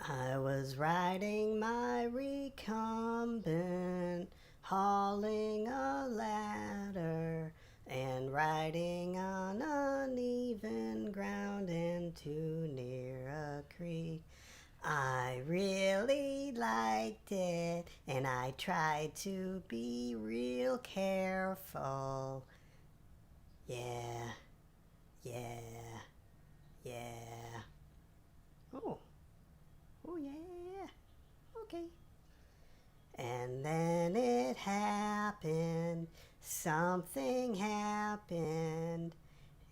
I was riding my recumbent, hauling a ladder, and riding on uneven ground and too near a creek. I really liked it, and I tried to be real careful. Yeah, yeah, yeah. Oh, oh yeah, okay. And then it happened, something happened,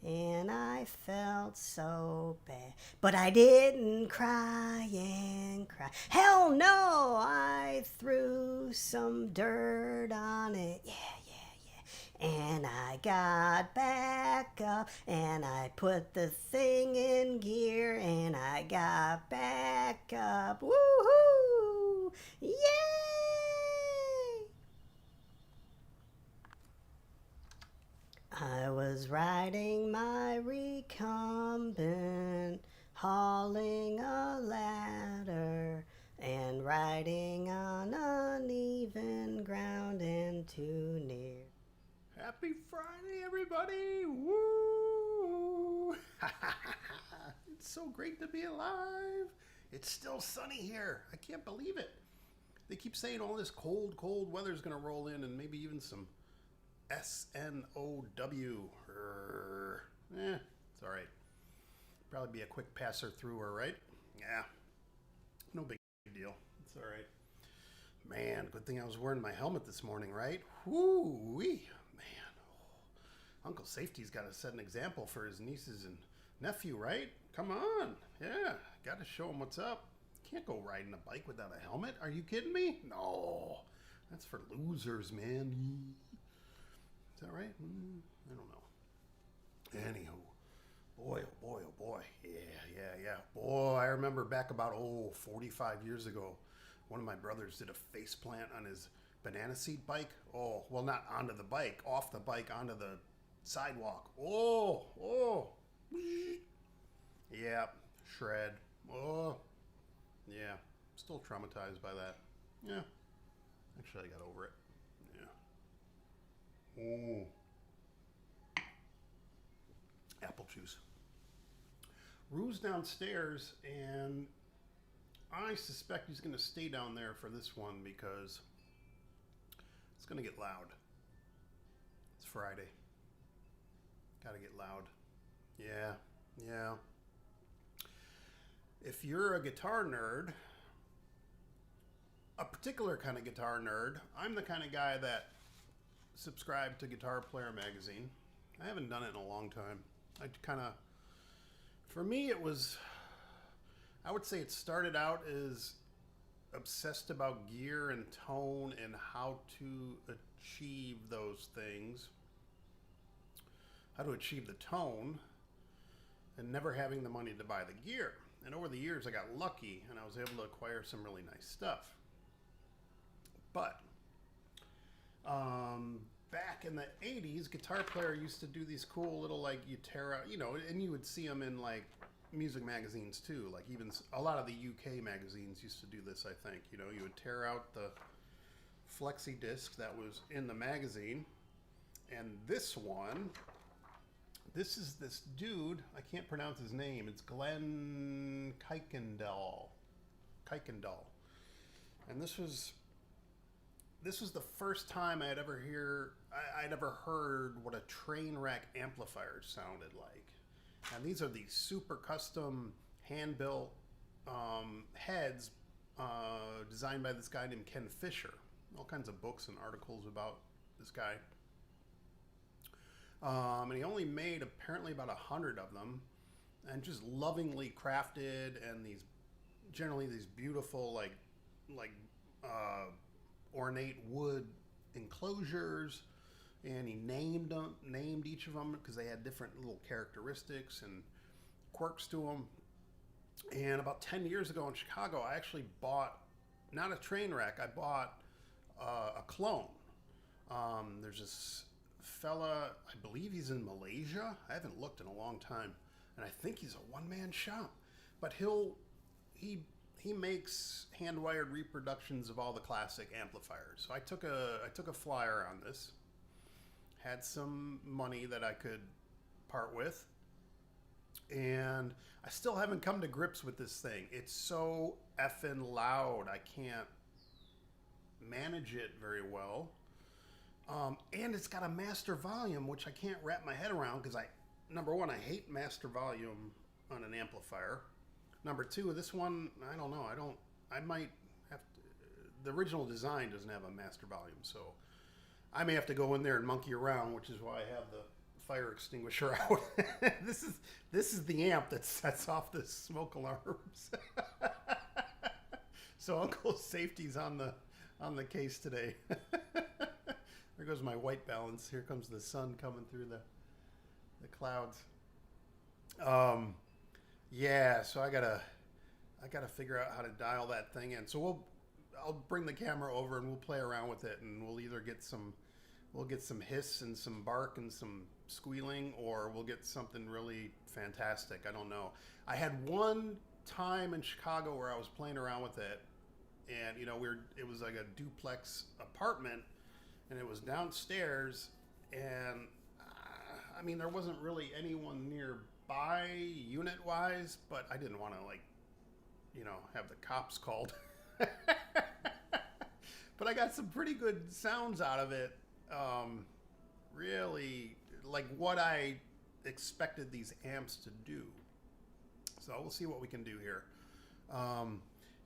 and I felt so bad. But I didn't cry and cry. Hell no! I threw some dirt on it. Yeah, yeah, yeah. And I got back up and I put the thing in gear and I got back up. Woohoo! Yay! I was riding my recumbent, hauling a ladder, and riding on uneven ground and too near. Happy Friday, everybody! Woo! It's so great to be alive. It's still sunny here. I can't believe it. They keep saying all this cold weather's going to roll in and maybe even some SNOW. It's all right. Probably be a quick passer through her, right? Yeah, no big deal. It's all right. Man, good thing I was wearing my helmet this morning, right? Whoo-wee. Man, Uncle Safety's got to set an example for his nieces and nephew, right? Come on. Yeah, got to show him what's up. Can't go riding a bike without a helmet. Are you kidding me? No. That's for losers, man. Is that right? I don't know. Anywho, boy, oh boy, oh boy. Yeah. Boy, I remember back about, 45 years ago, one of my brothers did a face plant on his banana seat bike. Oh, well, not onto the bike, off the bike onto the sidewalk. Oh. Yeah, shred. Oh, yeah. Still traumatized by that. Yeah. Actually, I got over it. Yeah. Oh. Apple juice. Rue's downstairs, and I suspect he's going to stay down there for this one because it's going to get loud. It's Friday. Gotta get loud. Yeah. If you're a guitar nerd, a particular kind of guitar nerd, I'm the kind of guy that subscribed to Guitar Player magazine. I haven't done it in a long time. For me, I would say it started out as obsessed about gear and tone and how to achieve those things, how to achieve the tone, and never having the money to buy the gear. And over the years, I got lucky and I was able to acquire some really nice stuff. But back in the 80s, Guitar Player used to do these cool little, like, you tear out, and you would see them in, like, music magazines too. Like, even a lot of the UK magazines used to do this, I think. You would tear out the Flexi-Disc that was in the magazine. And this is this dude, I can't pronounce his name. It's Glenn Kuykendall. And this was the first time I'd ever heard what a Trainwreck amplifier sounded like. And these are these super custom hand-built heads designed by this guy named Ken Fisher. All kinds of books and articles about this guy. And he only made apparently about 100 of them, and just lovingly crafted, and generally these beautiful like ornate wood enclosures. And he named each of them because they had different little characteristics and quirks to them. And about 10 years ago in Chicago, I actually bought, not a Trainwreck, I bought a clone. There's this fella, I believe he's in Malaysia. I haven't looked in a long time. And I think he's a one-man shop. But he he makes hand-wired reproductions of all the classic amplifiers. So I took a flyer on this, had some money that I could part with, and I still haven't come to grips with this thing. It's so effing loud. I can't manage it very well. And it's got a master volume, which I can't wrap my head around because number one, I hate master volume on an amplifier. Number two, this one, I don't know. I might have to, the original design doesn't have a master volume, so I may have to go in there and monkey around, which is why I have the fire extinguisher out. This is the amp that sets off the smoke alarms. So Uncle Safety's on the case today. There goes my white balance. Here comes the sun coming through the clouds. Yeah, so I gotta figure out how to dial that thing in. So I'll bring the camera over and we'll play around with it, and we'll either get some hiss and some bark and some squealing, or we'll get something really fantastic. I don't know. I had one time in Chicago where I was playing around with it, and it was like a duplex apartment, and it was downstairs, and I mean there wasn't really anyone nearby unit wise, but I didn't want to have the cops called. But I got some pretty good sounds out of it. Really like what I expected these amps to do. So we'll see what we can do here.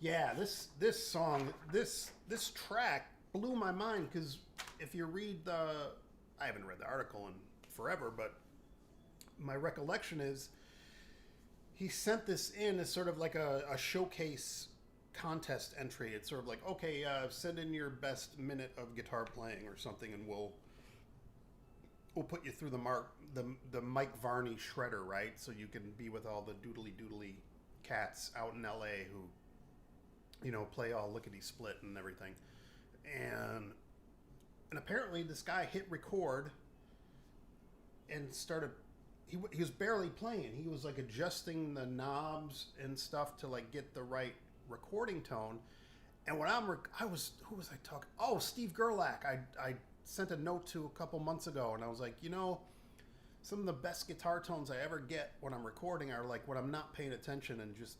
Yeah, this song, this track blew my mind, because if you read I haven't read the article in forever, but my recollection is he sent this in as sort of like a showcase contest entry. It's sort of like, okay, send in your best minute of guitar playing or something, and we'll put you through the Mike Varney shredder, right? So you can be with all the doodly cats out in LA who play all lickety split and everything. And apparently this guy hit record and started. He was barely playing. He was like adjusting the knobs and stuff to like get the right recording tone. And when who was I talking? Oh, Steve Gerlach. I sent a note to a couple months ago, and I was like, some of the best guitar tones I ever get when I'm recording are like when I'm not paying attention and just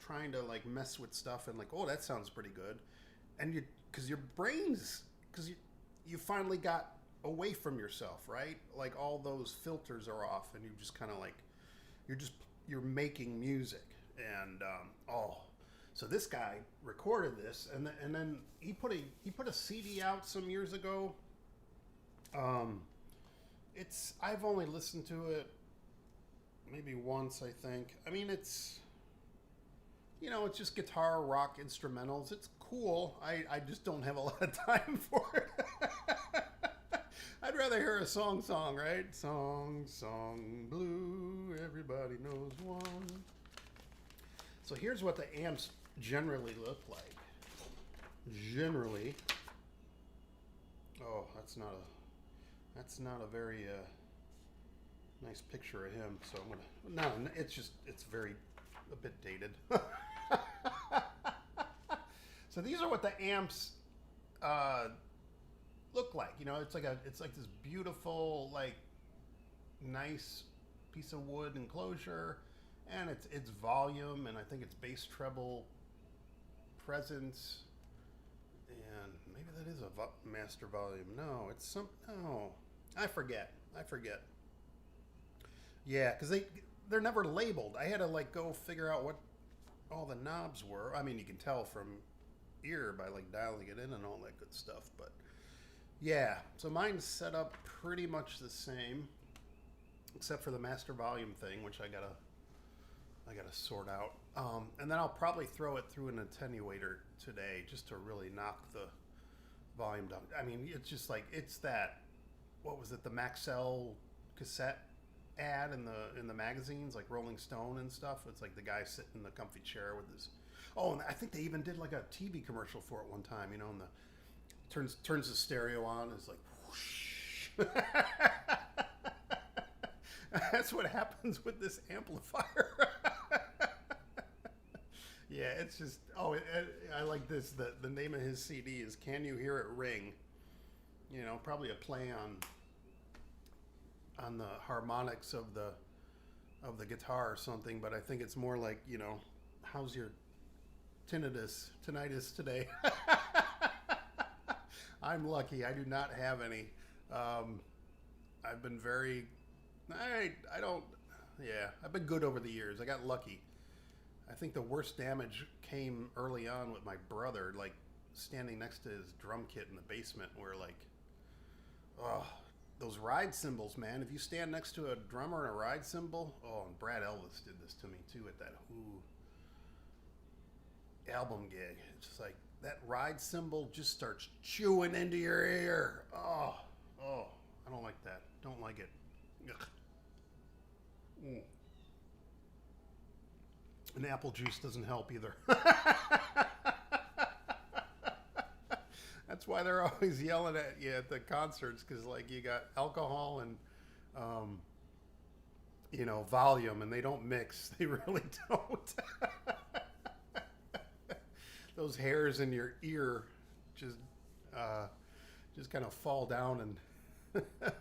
trying to like mess with stuff and like, oh, that sounds pretty good. And because you finally got away from yourself, right? Like all those filters are off, and you just kind of like you're making music. And so this guy recorded this, and then he put a CD out some years ago. I've only listened to it maybe once, I think. I mean, it's just guitar rock instrumentals. It's cool. I just don't have a lot of time for it. I'd rather hear a song, right? Song, blue, everybody knows one. So here's what the amps generally look like. Generally. Oh, that's not a very nice picture of him. So I'm gonna, no, it's very a bit dated. So these are what the amps look like. It's like this beautiful, like nice piece of wood enclosure, and it's volume, and I think it's bass treble presence, and maybe that is a master volume. No, I forget. Yeah, because they're never labeled. I had to like go figure out what all the knobs were. I mean, you can tell from ear by like dialing it in and all that good stuff, but yeah, so mine's set up pretty much the same, except for the master volume thing, which I gotta sort out. And then I'll probably throw it through an attenuator today just to really knock the volume down. I mean, it's just like, it's that, what was it, the Maxell cassette ad in the magazines, like Rolling Stone and stuff. It's like the guy sitting in the comfy chair with his, and I think they even did like a TV commercial for it one time, and the turns the stereo on, it's like whoosh. That's what happens with this amplifier. Yeah, it's just I like this. The name of his CD is "Can You Hear It Ring?" You know, probably a play on the harmonics of the guitar or something. But I think it's more like, you know, how's your tinnitus today? I'm lucky. I do not have any. I've been very. I don't. Yeah, I've been good over the years. I got lucky. I think the worst damage came early on with my brother, like standing next to his drum kit in the basement, where like, oh, those ride cymbals, man. If you stand next to a drummer and a ride cymbal, oh, and Brad Elvis did this to me too at that Who album gig. It's just like that ride cymbal just starts chewing into your ear. Oh, I don't like that. Don't like it. Ugh. Mm. And apple juice doesn't help either. That's why they're always yelling at you at the concerts, because like you got alcohol and you know, volume, and they don't mix. They really don't. Those hairs in your ear just kind of fall down and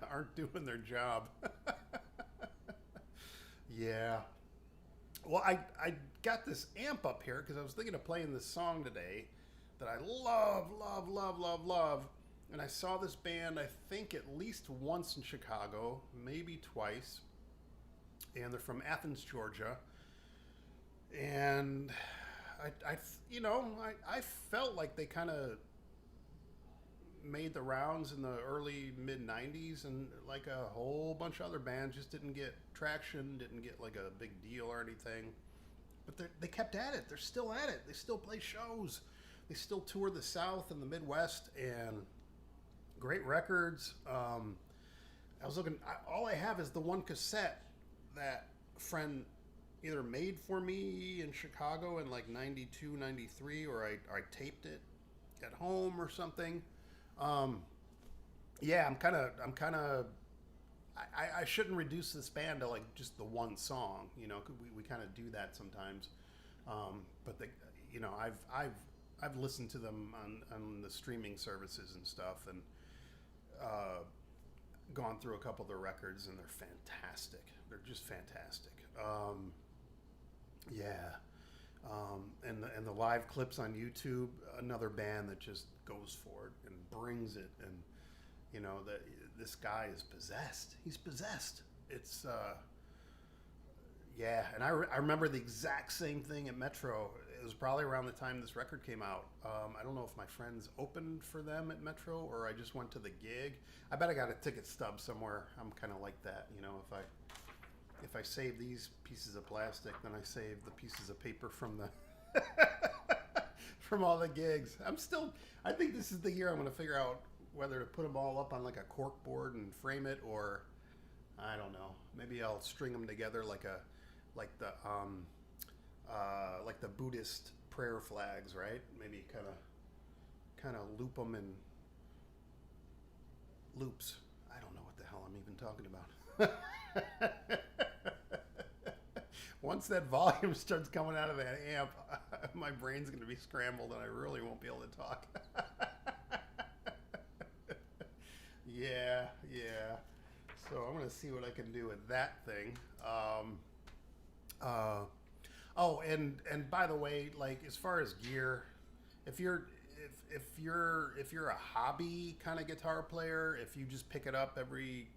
aren't doing their job. Yeah. Well, I got this amp up here because I was thinking of playing this song today that I love. And I saw this band, I think, at least once in Chicago, maybe twice. And they're from Athens, Georgia. And I felt like they kind of made the rounds in the early mid 90s, and like a whole bunch of other bands just didn't get traction, didn't get like a big deal or anything. But they kept at it. They're still at it. They still play shows. They still tour the South and the Midwest, and great records. I was looking. All I have is the one cassette that a friend either made for me in Chicago in like 92, 93, or I taped it at home or something. Yeah, I'm kind of. I shouldn't reduce this band to like just the one song, you know. We kind of do that sometimes, but I've listened to them on the streaming services and stuff, and gone through a couple of their records, and they're fantastic. They're just fantastic. Yeah. And the live clips on YouTube, another band that just goes for it and brings it, and you know that this guy is possessed. He's possessed. It's yeah. And I remember the exact same thing at Metro. It was probably around the time this record came out. I don't know if my friends opened for them at Metro or I just went to the gig. I bet I got a ticket stub somewhere. I'm kind of like that, you know. If I save these pieces of plastic, then I save the pieces of paper from the from all the gigs. I think this is the year I'm going to figure out whether to put them all up on like a cork board and frame it, or I don't know. Maybe I'll string them together like the Buddhist prayer flags, right? Maybe kind of loop them in loops. I don't know what the hell I'm even talking about. Once that volume starts coming out of that amp, my brain's going to be scrambled and I really won't be able to talk. Yeah. So I'm going to see what I can do with that thing. Oh, and by the way, like as far as gear, if you're a hobby kind of guitar player, if you just pick it up every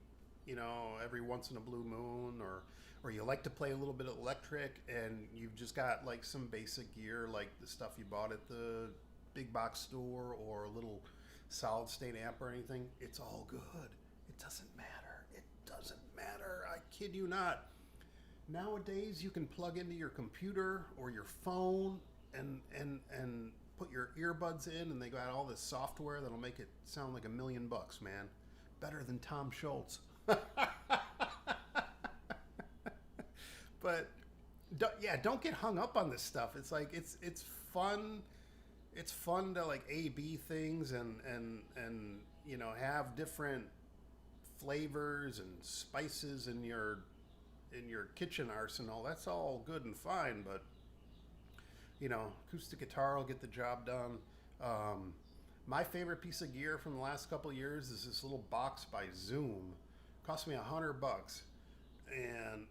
once in a blue moon, or you like to play a little bit of electric and you've just got like some basic gear like the stuff you bought at the big box store or a little solid state amp or anything, it's all good. It doesn't matter. I kid you not. Nowadays you can plug into your computer or your phone and put your earbuds in, and they got all this software that'll make it sound like $1 million, man. Better than Tom Schultz. But don't get hung up on this stuff. It's like it's fun. It's fun to like A/B things and you know, have different flavors and spices in your kitchen arsenal. That's all good and fine, but Acoustic guitar will get the job done. My favorite piece of gear from the last couple of years is this little box by Zoom. Cost me $100, and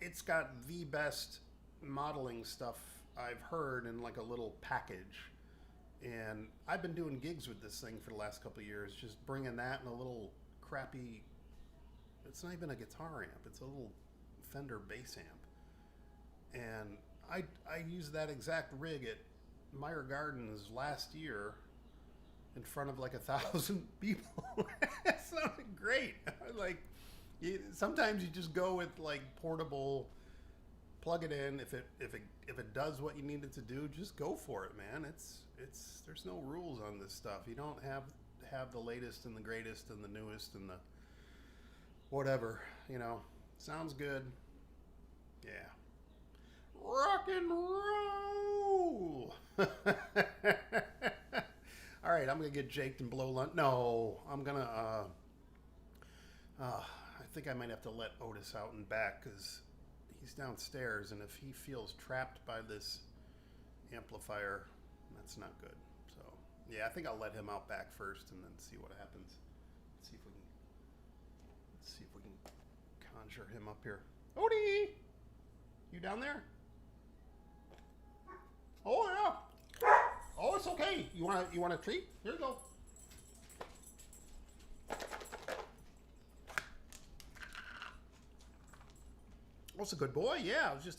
it's got the best modeling stuff I've heard in like a little package. And I've been doing gigs with this thing for the last couple of years, just bringing that and a little crappy. It's not even a guitar amp; it's a little Fender bass amp. And I used that exact rig at Meyer Gardens last year in front of like 1,000 people. It sounded great. Sometimes you just go with like portable, plug it in. If it does what you need it to do, just go for it, man. There's no rules on this stuff. You don't have the latest and the greatest and the newest and the whatever. Sounds good. Yeah. Rock and roll. All right, I'm gonna get jaked and blow lunch. No, I'm gonna. I think I might have to let Otis out and back because he's downstairs, and if he feels trapped by this amplifier, that's not good. So yeah, I think I'll let him out back first, and then see what happens. Let's see if we can conjure him up here. Odie, you down there? Oh yeah. Oh, it's okay. You want a treat? Here you go. Oh, it's a good boy. Yeah, I was just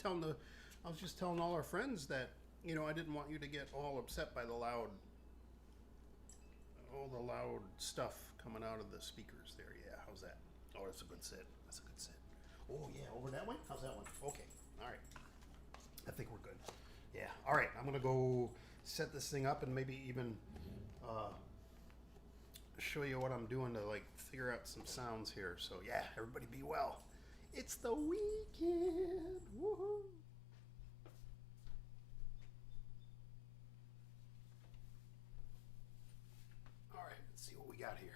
telling all our friends that I didn't want you to get all upset by all the loud stuff coming out of the speakers there. Yeah, how's that? Oh, that's a good sit. That's a good sit. Oh yeah, over that way. How's that one? Okay. All right. I think we're good. Yeah. All right. I'm gonna go set this thing up and maybe even show you what I'm doing to like figure out some sounds here. So yeah, everybody be well. It's the weekend. Woohoo! All right, let's see what we got here.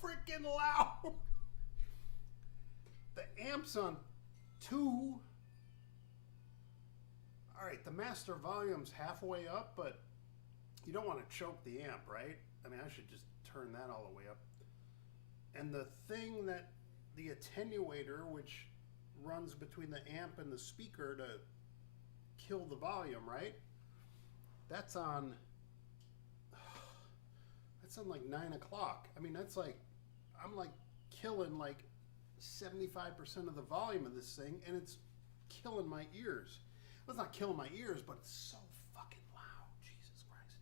Freaking loud. The amp's on 2. All right, the master volume's halfway up, but you don't want to choke the amp, right? I mean, I should just turn that all the way up. And the thing that the attenuator, which runs between the amp and the speaker to kill the volume, right? That's on like 9 o'clock. I mean, I'm like killing like 75% of the volume of this thing, and it's killing my ears. Well, it's not killing my ears, but it's so fucking loud. Jesus Christ.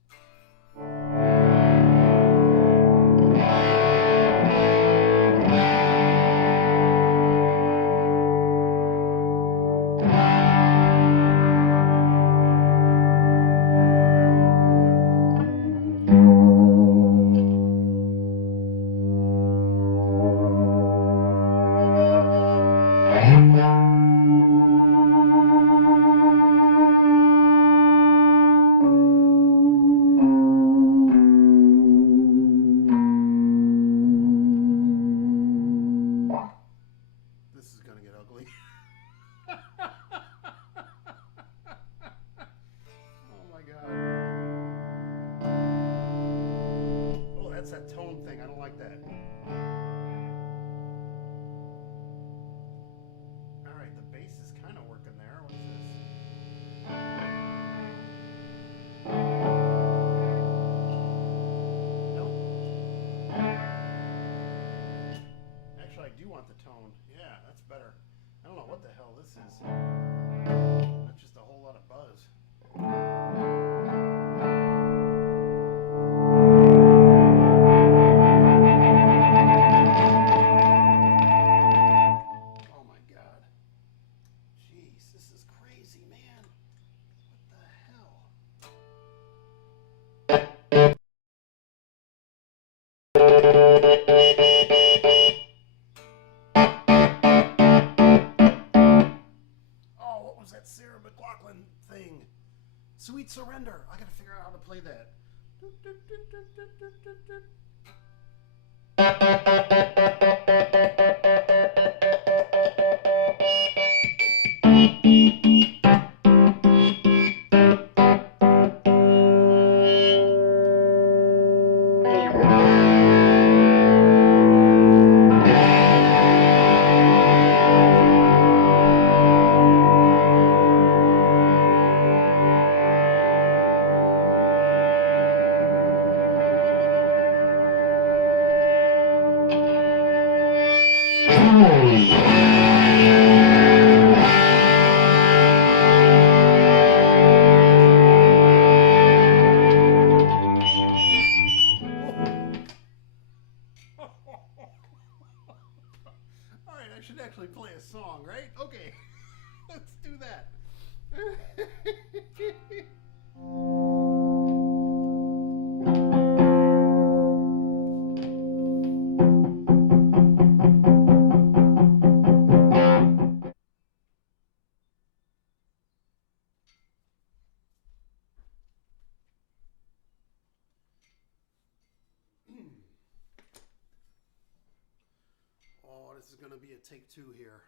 That's that tone thing. I don't like that. All right, the bass is kind of working there. What's this? Nope. Actually, I do want the tone. Yeah, that's better. I don't know what the hell this is. That's just a whole lot of buzz. Sweet Surrender. I gotta figure out how to play that. Alright, I should actually play a song, right? Okay, let's do that. Oh, this is going to be a take two here.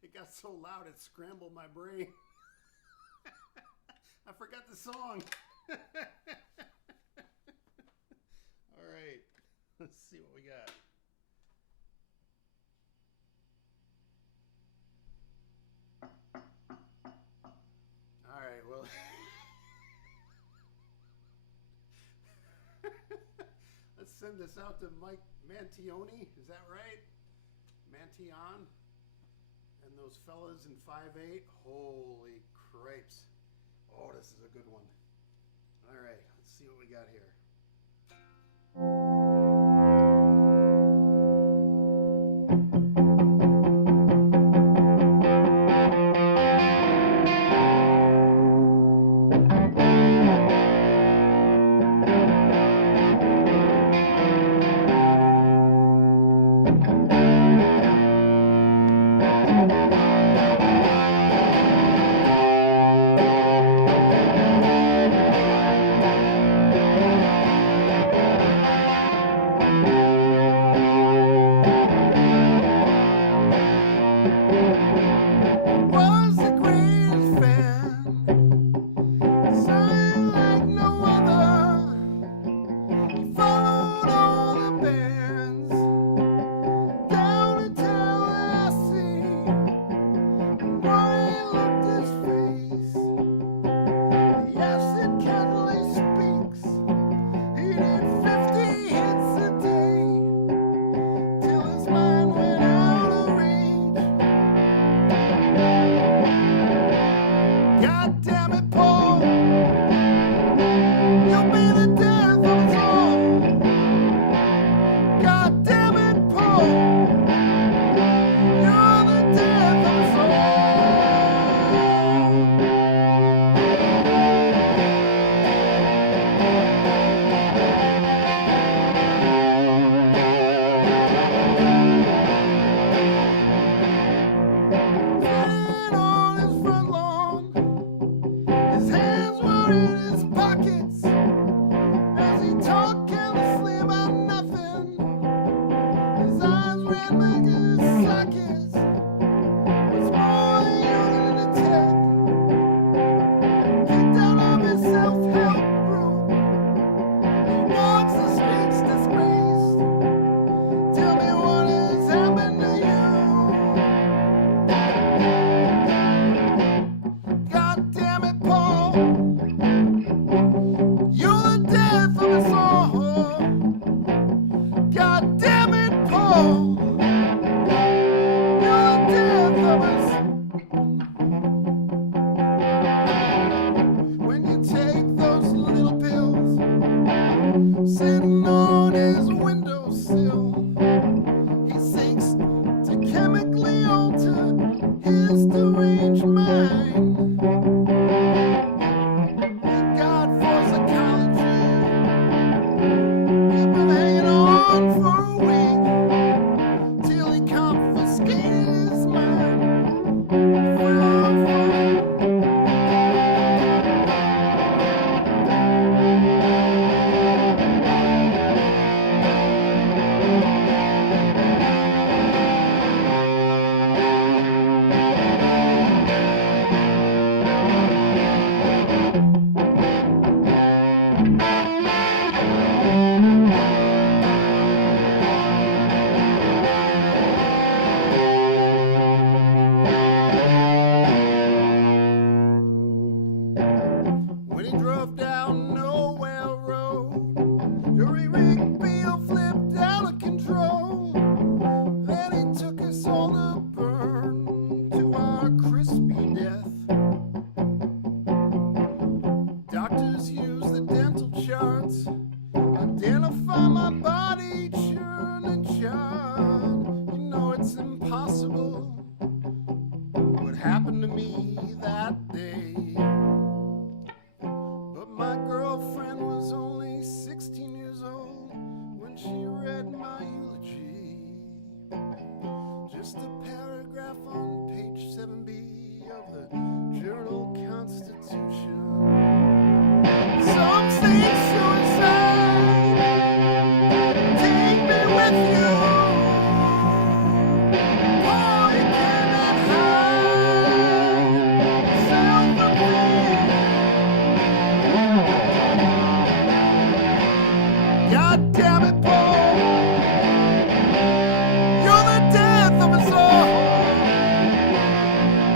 It got so loud it scrambled my brain. I forgot the song. All right, let's see what we got. All right, well. Let's send this out to Mike Mantione. Is that right? Mantion? And those fellas in 5'8". Holy cripes. Oh, this is a good one. All right, let's see what we got here. he drove down Nowhere Road. Jury rig Bill flipped out of control. Then he took us all to burn to our crispy death. Doctors use the dental charts, identify my body, churn and churn. You know it's impossible what happened to me that day. But my girlfriend was only 16 years old when she read my eulogy. Just a paragraph on page 7B of the Journal-Constitution. Some say suicide, take me with you. Oh, you cannot hide yourself from me. God damn it, Paul, you're the death of us all.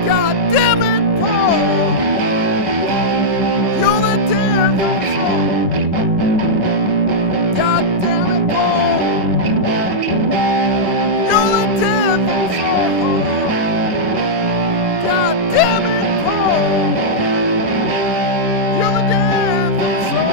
God damn it, Paul, you're the death of us all. God damn it, Paul, you're the death of us all. God damn it, Paul, you're the death of us all.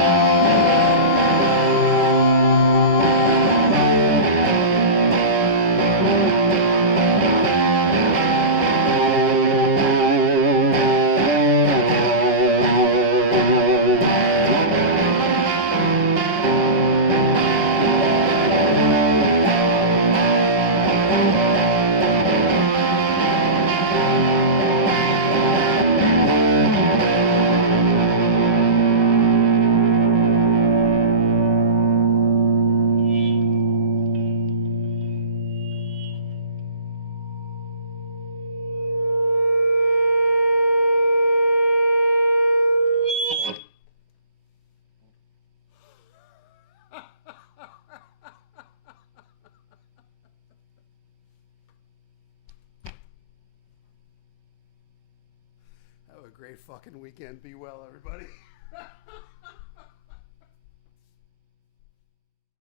Have a great fucking weekend. Be well, everybody.